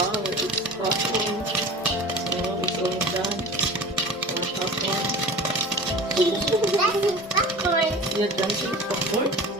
wow, it's popcorn. So, it's all done. Our popcorn. Dancing popcorn. You're dancing popcorn?